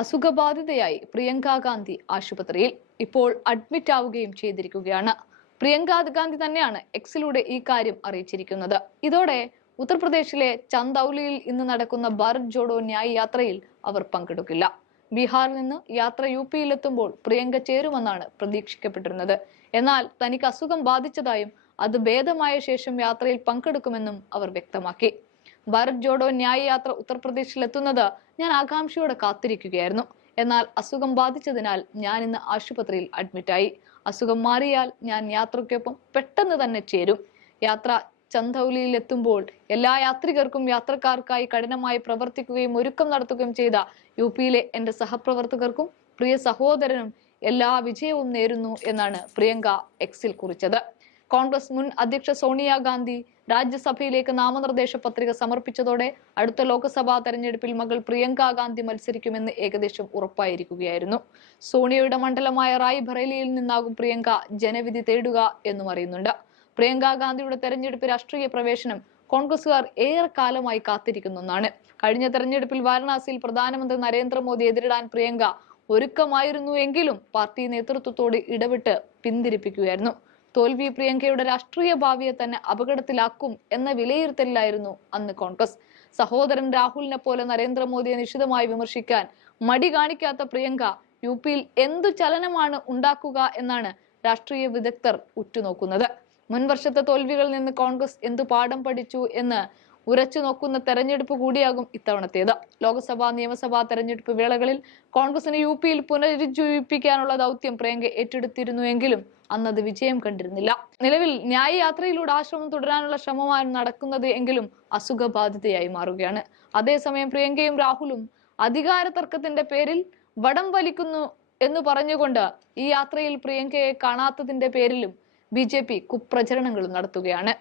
അസുഖബാധിതയായി പ്രിയങ്ക ഗാന്ധി ആശുപത്രിയിൽ ഇപ്പോൾ അഡ്മിറ്റ് ആവുകയും ചെയ്തിരിക്കുകയാണ്. പ്രിയങ്ക ഗാന്ധി തന്നെയാണ് എക്സിലൂടെ ഈ കാര്യം അറിയിച്ചിരിക്കുന്നത്. ഇതോടെ ഉത്തർപ്രദേശിലെ ചന്ദൌലിയിൽ ഇന്ന് നടക്കുന്ന ഭാരത് ജോഡോ ന്യായ് യാത്രയിൽ അവർ പങ്കെടുക്കില്ല. ബീഹാറിൽ നിന്ന് യാത്ര യു പിയിലെത്തുമ്പോൾ പ്രിയങ്ക ചേരുമെന്നാണ് പ്രതീക്ഷിക്കപ്പെട്ടിരുന്നത്. എന്നാൽ തനിക്ക് അസുഖം ബാധിച്ചതായും അത് ഭേദമായ ശേഷം യാത്രയിൽ പങ്കെടുക്കുമെന്നും അവർ വ്യക്തമാക്കി. ഭാരത് ജോഡോ ന്യായ യാത്ര ഉത്തർപ്രദേശിലെത്തുന്നത് ഞാൻ ആകാംക്ഷയോടെ കാത്തിരിക്കുകയായിരുന്നു. എന്നാൽ അസുഖം ബാധിച്ചതിനാൽ ഞാൻ ഇന്ന് ആശുപത്രിയിൽ അഡ്മിറ്റായി അസുഖം മാറിയാൽ ഞാൻ യാത്രയ്ക്കൊപ്പം പെട്ടെന്ന് തന്നെ ചേരും. യാത്ര ചന്ദൌലിയിൽ എത്തുമ്പോൾ എല്ലാ യാത്രികർക്കും യാത്രക്കാർക്കായി കഠിനമായി പ്രവർത്തിക്കുകയും ഒരുക്കം നടത്തുകയും ചെയ്ത യു പിയിലെ എന്റെ സഹപ്രവർത്തകർക്കും പ്രിയ സഹോദരനും എല്ലാ വിജയവും നേരുന്നു എന്നാണ് പ്രിയങ്ക എക്സിൽ കുറിച്ചത്. കോൺഗ്രസ് മുൻ അധ്യക്ഷ സോണിയാഗാന്ധി രാജ്യസഭയിലേക്ക് നാമനിർദ്ദേശ പത്രിക സമർപ്പിച്ചതോടെ അടുത്ത ലോക്സഭാ തെരഞ്ഞെടുപ്പിൽ മകൾ പ്രിയങ്ക ഗാന്ധി മത്സരിക്കുമെന്ന് ഏകദേശം ഉറപ്പായിരിക്കുകയായിരുന്നു. സോണിയയുടെ മണ്ഡലമായ റായ് ബറേലിയിൽ നിന്നാകും പ്രിയങ്ക ജനവിധി തേടുക എന്നും അറിയുന്നുണ്ട്. പ്രിയങ്ക ഗാന്ധിയുടെ തെരഞ്ഞെടുപ്പ് രാഷ്ട്രീയ പ്രവേശനം കോൺഗ്രസുകാർ ഏറെ കാലമായി കാത്തിരിക്കുന്ന ഒന്നാണ്. കഴിഞ്ഞ തെരഞ്ഞെടുപ്പിൽ വാരണാസിയിൽ പ്രധാനമന്ത്രി നരേന്ദ്രമോദി എതിരിടാൻ പ്രിയങ്ക ഒരുക്കമായിരുന്നു എങ്കിലും പാർട്ടി നേതൃത്വത്തോട് ഇടപെട്ട് പിന്തിരിപ്പിക്കുകയായിരുന്നു. തോൽവി പ്രിയങ്കയുടെ രാഷ്ട്രീയ ഭാവിയെ തന്നെ അപകടത്തിലാക്കും എന്ന വിലയിരുത്തലിലായിരുന്നു അന്ന് കോൺഗ്രസ്. സഹോദരൻ രാഹുലിനെ പോലെ നരേന്ദ്രമോദിയെ നിശിതമായി വിമർശിക്കാൻ മടി കാണിക്കാത്ത പ്രിയങ്ക യു പിയിൽ എന്തു ചലനമാണ് ഉണ്ടാക്കുക എന്നാണ് രാഷ്ട്രീയ വിദഗ്ധർ ഉറ്റുനോക്കുന്നത്. മുൻവർഷത്തെ തോൽവികളിൽ നിന്ന് കോൺഗ്രസ് എന്തു പാഠം പഠിച്ചു എന്ന് ഉരച്ചു നോക്കുന്ന തെരഞ്ഞെടുപ്പ് കൂടിയാകും ഇത്തവണത്തേത്. ലോക്സഭാ നിയമസഭാ തെരഞ്ഞെടുപ്പ് വേളകളിൽ കോൺഗ്രസിനെ യു പിയിൽ പുനരുജ്ജീവിപ്പിക്കാനുള്ള ദൗത്യം പ്രിയങ്ക ഏറ്റെടുത്തിരുന്നുവെങ്കിലും അന്നത് വിജയം കണ്ടിരുന്നില്ല. നിലവിൽ ന്യായ യാത്രയിലൂടെ ആശ്രമം തുടരാനുള്ള ശ്രമമാണ് നടക്കുന്നത് എങ്കിലും അസുഖബാധിതയായി മാറുകയാണ്. അതേസമയം പ്രിയങ്കയും രാഹുലും അധികാര തർക്കത്തിന്റെ പേരിൽ വടം വലിക്കുന്നു എന്ന് പറഞ്ഞുകൊണ്ട് ഈ യാത്രയിൽ പ്രിയങ്കയെ കാണാത്തതിന്റെ പേരിലും ബി ജെ പി കുപ്രചരണങ്ങളും നടത്തുകയാണ്.